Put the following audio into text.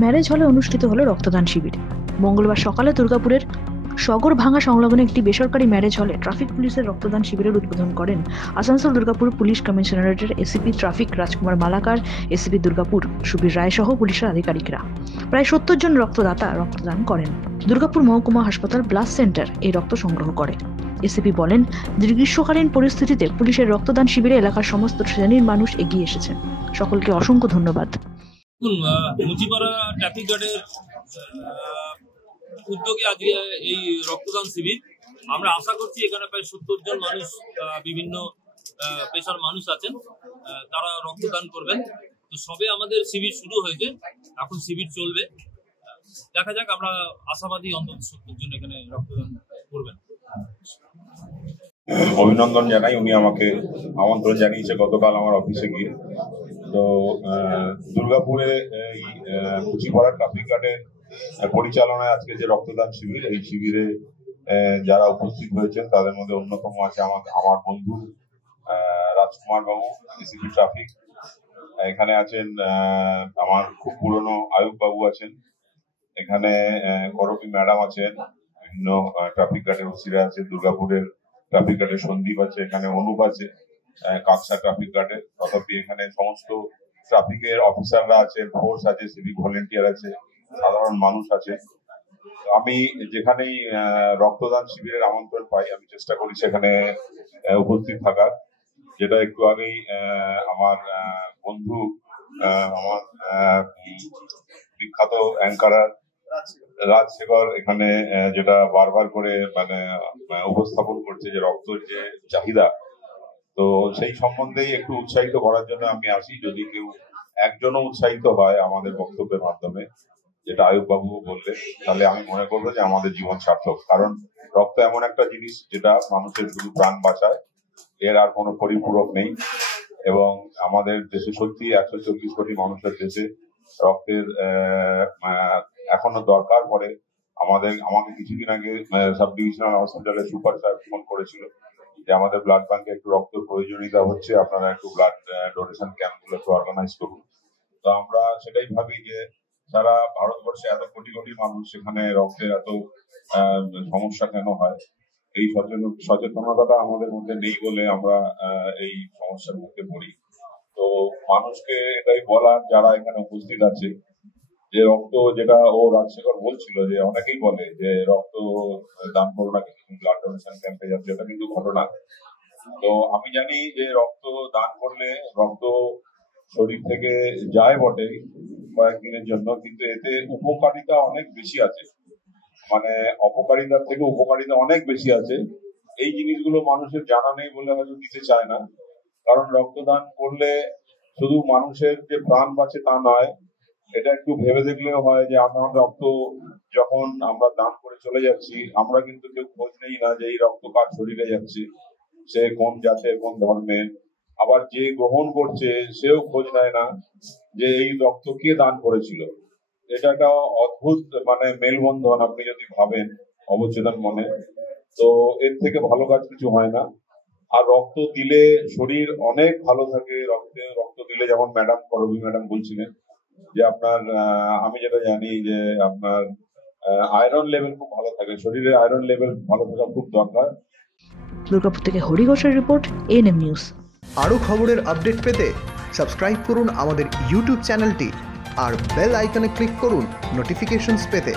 Marriage হলে অনুষ্ঠিত হলো রক্তদান শিবির। মঙ্গলবার সকালে দুর্গাপুরের সগরভাঙা সংলগ্ন একটি বেসরকারি ম্যারেজ হলে ট্রাফিক পুলিশের রক্তদান শিবিরের উদ্বোধন করেন আসানসোল দুর্গাপুর পুলিশ কমিশনারেটের ACP traffic Rajkumar Malakar, ACP Durgapur Subir Roy সহ পুলিশের আধিকারিকরা। প্রায় 70 জন রক্তদাতা রক্তদান করেন। দুর্গাপুর মহকুমা হাসপাতাল ব্লাড সেন্টার এই রক্ত সংগ্রহ করে। এসিপি বলেন, গ্রীষ্মকালীন পরিস্থিতিতে পুলিশের রক্তদান শিবিরে এলাকার সমস্ত শ্রেণীর মানুষ এগিয়ে এসেছেন। সকলকে অসংখ্য ধন্যবাদ। মুচিপাড়া ট্রাফিক গার্ডের উদ্যোগে আজকে এই রক্তদান শিবির। আমরা আশা করছি এখানে প্রায় 70 জন মানুষ, বিভিন্ন পেশার মানুষ আছেন, তারা রক্তদান করবেন। তো সবে আমাদের শিবির শুরু হয়েছে, এখন শিবির চলবে। দেখা যাক, আমরা আশাবাদী অন্তত 70 জন এখানে রক্তদান করবেন। অভিনন্দন জানাই, উনি আমাকে আমন্ত্রণ জানিয়েছে গতকাল আমার অফিসে গিয়ে। তো দুর্গাপুরে এই মুচিপাড়া ট্রাফিক গার্ডের পরিচালনায় আজকে যে রক্তদান শিবির, এই শিবিরে যারা উপস্থিত হয়েছেন তাদের মধ্যে অন্যতম আছে আমার বন্ধু রাজকুমার বাবু, এসিপি ট্রাফিক। এখানে আছেন আমার খুব পুরনো আয়ুব বাবু আছেন, এখানে করবী ম্যাডাম আছেন, বিভিন্ন ট্রাফিক গার্ডের ওসিরা আছে, দুর্গাপুরের ট্রাফিক গার্ডের সন্দীপ আছে, এখানে অনুপ আছে, কাকসা ট্রাফিক গার্ডের, তথাপি এখানে সমস্ত ট্রাফিকের অফিসাররা আছে, ফোর্স আছে, সিভিক ভলেন্টিয়ার আছে, সাধারণ মানুষ আছে। আমি যেখানেই রক্তদান শিবিরের আমন্ত্রণ পাই আমি চেষ্টা করি সেখানে উপস্থিত থাকার। যেটা একটু আগেই আমার বন্ধু, আমার বিখ্যাত অ্যাঙ্কারার রাজশেখর এখানে যেটা বারবার করে উপস্থাপন করছে যে রক্তের যে চাহিদা, তো সেই সম্বন্ধেই একটু উৎসাহিত করার জন্য আমি আসি। যদি কেউ একজনও উৎসাহিত হয় আমাদের বক্তব্যের মাধ্যমে, যেটা আয়ুব বাবু বললেন, তাহলে আমি মনে করবো যে আমাদের জীবন সার্থক। কারণ রক্ত এমন একটা জিনিস যেটা মানুষের শুধু প্রাণ বাঁচায়, এর আর কোনো পরিপূরক নেই। এবং আমাদের দেশে সত্যি 140 কোটি মানুষের দেশে রক্তের এখনো দরকার পড়ে। আমাকে কিছুদিন আগে সাব ডিভিশনাল হসপিটালে সুপার স্যার ফোন করেছিল যে আমাদের ব্লাড ব্যাংকে একটু রক্ত প্রয়োজনীয়তা হচ্ছে, আপনারা একটু ব্লাড ডোনেশন ক্যাম্প গুলো একটু অর্গানাইজ করুন। তো আমরা সেটাই ভাবি যে সারা ভারতবর্ষে এত কোটি কোটি মানুষ, সেখানে রক্তের এত সমস্যা কেন হয়, এই সচেতনতাটা আমাদের মধ্যে নেই বলে আমরা এই সমস্যার মধ্যে পড়ি। তো মানুষকে এটাই বলার, যারা এখানে উপস্থিত আছে, যে রক্ত, যেটা রাজশেখর বলছিল যে অনেকেই বলে যে রক্ত দান করো না, কিন্তু ব্লাড ডোনেশন ক্যাম্পে যাচ্ছে, এটা কিন্তু ঘটনা। তো আমি জানি যে রক্ত দান করলে রক্ত শরীর থেকে যায় বটে কয়েকদিনের জন্য, কিন্তু এতে উপকারিতা অনেক বেশি আছে, অপকারিতার থেকে উপকারিতা অনেক বেশি আছে। এই জিনিসগুলো মানুষের জানা নেই বলে হয়তো দিতে চায় না। কারণ রক্তদান করলে শুধু মানুষের যে প্রাণ বাঁচে তা নয়, এটা একটু ভেবে দেখলেও হয় যে আমার রক্ত যখন আমরা দান করে চলে যাচ্ছি, আমরা কিন্তু কেউ খোঁজ নেই না যে এই রক্ত কার শরীরে যাচ্ছে, সে কোন জাতের, কোন ধর্মের। আবার যে গ্রহণ করছে সেও খোঁজ নেয় না যে এই রক্ত কে দান করেছিল। এটা একটা অদ্ভুত মেলবন্ধন, আপনি যদি ভাবেন অবচেতন মনে। তো এর থেকে ভালো কাজ কিছু হয় না। আর রক্ত দিলে শরীর অনেক ভালো থাকে। রক্ত দিলে, যেমন করবী ম্যাডাম বলছিলেন যে আপনার, আমি যেটা জানি যে আপনার আয়রন লেভেল খুব ভালো থাকে, শরীরে আয়রন লেভেল ভালো থাকা খুব দরকার। দুর্গাপুর থেকে হরি ঘোষের রিপোর্ট, এএনএম নিউজ। আরও খবরের আপডেট পেতে সাবস্ক্রাইব করুন আমাদের ইউটিউব চ্যানেলটি আর বেল আইকনে ক্লিক করুন নোটিফিকেশনস পেতে।